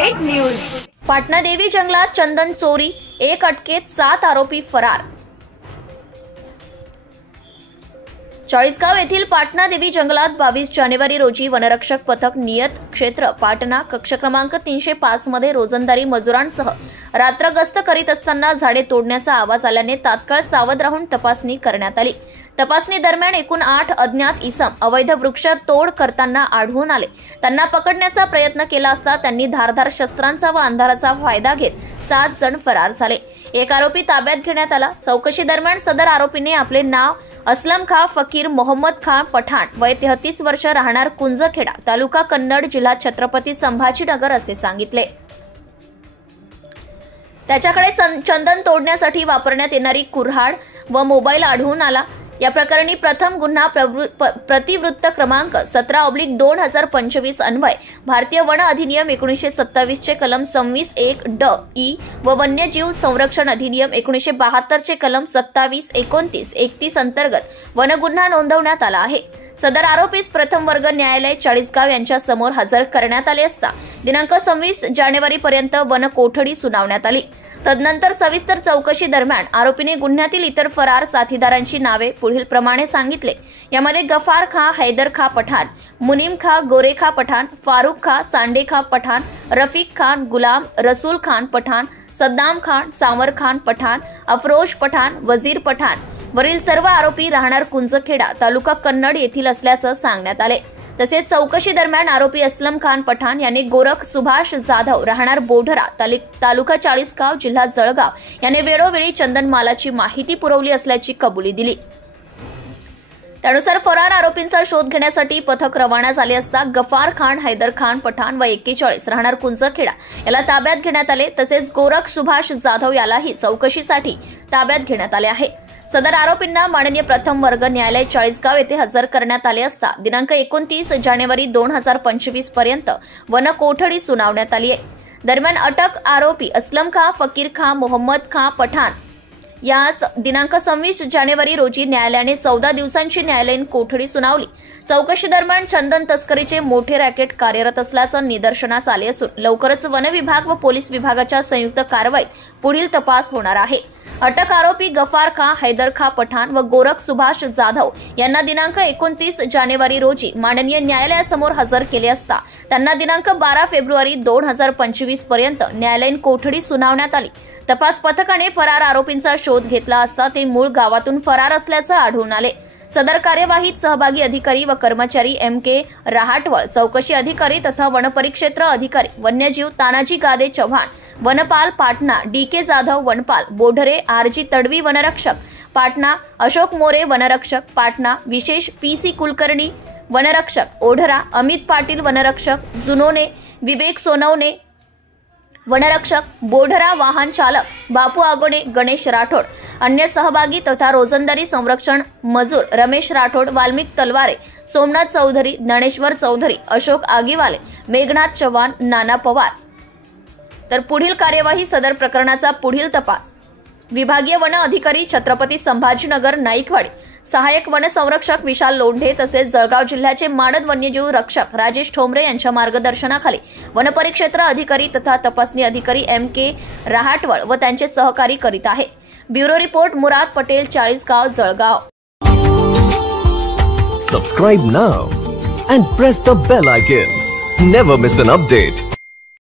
Update news. Patna Devi जंगलात चंदन चोरी, 1 अटकेत 7 आरोपी फरार। चाळीसगाव येथील पाटणा देवी जंगलात 22 जानेवारी रोजी वनरक्षक पथक नियत क्षेत्र पाटणा कक्ष क्रमांक 305 मध्ये रोजंदारी मजुरांसह रात्र गस्त करीत असताना झाडे तोडण्याचा आवाज आल्याने तात्काळ सावध राहून तपासणी करण्यात आली। तपासणी दरम्यान एकूण 8 अज्ञात इसम अवैध वृक्ष तोड करताना आढळून आले। त्यांना पकडण्याचा प्रयत्न केला असता त्यांनी धारदार शस्त्रांचा व अंधाराचा फायदा घेत 7 जण फरार झाले। एक आरोपी ताब्यात घेण्यात आला। चौकशी दरम्यान सदर आरोपीने आपले नाव असलम खां फकीर मोहम्मद खान पठाण, वय 33 वर्ष, राहणार कुंजखेडा, तालुका कन्नड, जिल्हा छत्रपती संभाजीनगर असे सांगितले। त्याच्याकडे चंदन तोडण्यासाठी वापरण्यात येणारी कुऱ्हाड व मोबाईल आढळून आला। या प्रकरणी प्रथम गुन्हा प्रतिवृत्त क्रमांक 17/2025 अन्वय भारतीय वन अधिनियम 1927 चे कलम 26(1) ड ई व वन्यजीव संरक्षण अधिनियम 1972 चे कलम 27, 29, 31 अंतर्गत वनगुन्हा नोंदवण्यात आला आहे। सदर आरोपीस प्रथम वर्ग न्यायालय चाळीसगाव यांच्या समोर हजर करण्यात आले असता दिनांक 26 जानेवारी पर्यंत वन कोठडी सुनावण्यात आली। तदनंतर सविस्तर चौकशी दरम्यान आरोपीने गुन्ह्यातील इतर फरार साथीदारांची नावे पुढील प्रमाणे सांगितले। यामध्ये गफार खां हैदर खां पठाण, मुनीम खां गोरे खां पठाण, फारूक खां सांडे खां पठाण, रफीक खान, गुलाम रसूल खान पठाण, सद्दाम खान, सामर खान पठाण, अफरोज पठाण, वजीर पठाण वरील सर्व आरोपी राहणार कुंजखेडा, तालुका कन्नड येथील असल्याचं सांगण्यात आले। तसेच चौकशी दरम्यान आरोपी असलम खान पठाण याने गोरख सुभाष जाधव, राहणार बोढरा, तालुका चाळीसगाव, जिल्हा जळगाव याने वेळोवेळी चंदन मालाची माहिती पुरवली असल्याची कबुली दिली। त्यानुसार फरार आरोपींचा शोध घेण्यासाठी पथक रवाना झाले असता गफार खान हैदर खान पठाण व 41, राहणार कुंजखेडा याला ताब्यात घेण्यात आले। तसेच गोरख सुभाष जाधव यालाही चौकशीसाठी ताब्यात घेण्यात आले आहे। सदर आरोपींना माननीय प्रथम वर्ग न्यायालय चाळीसगाव येथे हजर करण्यात आले असता दिनांक 29 जानेवारी 2025 पर्यंत वन कोठडी सुनावण्यात आली आहे। दरम्यान अटक आरोपी असलम खां फकीर खां मोहम्मद खां पठाण यास दिनांक 26 जानेवारी रोजी न्यायालयाने 14 दिवसांची न्यायालयीन कोठडी सुनावली। चौकशी दरम्यान चंदन तस्करीचे मोठे रॅकेट कार्यरत असल्याचं निदर्शनास आले असून लवकरच वन विभाग व पोलीस विभागाच्या संयुक्त कारवाईत पुढील तपास होणार आहे। अटक आरोपी गफार खां हैदर खां पठाण व गोरख सुभाष जाधव यांना दिनांक 29 जानेवारी रोजी माननीय न्यायालयासमोर हजर केले असता त्यांना दिनांक 12 फेब्रुवारी 2025 पर्यंत न्यायालयीन कोठडी सुनावण्यात आली। तपास पथकाने फरार आरोपींचा शोध घेतला असता ते मूळ गावातून फरार असल्याचं आढळून आले। सदर कार्यवाहीत सहभागी अधिकारी व कर्मचारी MK रहाटवळ, चौकशी अधिकारी तथा वनपरिक्षेत्र अधिकारी वन्यजीव तानाजी गादे चव्हाण, वनपाल पाटणा DK जाधव, वनपाल बोढरे RG तडवी, वनरक्षक पाटणा अशोक मोरे, वनरक्षक पाटणा विशेष PC कुलकर्णी, वनरक्षक ओढरा अमित पाटील, वनरक्षक जुनोने विवेक सोनवणे, वनरक्षक बोढरा वाहन चालक बापू आगोने, गणेश राठोड, अन्य सहभागी तथा रोजंदारी संरक्षण मजूर रमेश राठोड, वाल्मिक तलवारे, सोमनाथ चौधरी, ज्ञानेश्वर चौधरी, अशोक आगीवाले, मेघनाथ चव्हाण, नाना पवार। तर पुढील कार्यवाही सदर प्रकरणाचा पुढील तपास विभागीय वन अधिकारी छत्रपती संभाजीनगर नाईकवाडी, सहाय्यक वन संरक्षक विशाल लोंढे तसेच जळगाव जिल्ह्याचे मानद वन्यजीव रक्षक राजेश ठोंबरे यांच्या मार्गदर्शनाखाली वनपरिक्षेत्र अधिकारी तथा तपासणी अधिकारी MK रहाटवळ व त्यांचे सहकारी करीत आहे। Bureau report Murad Patel, Chalisgaon, Jalgaon. Subscribe now and press the bell icon. Never miss an update.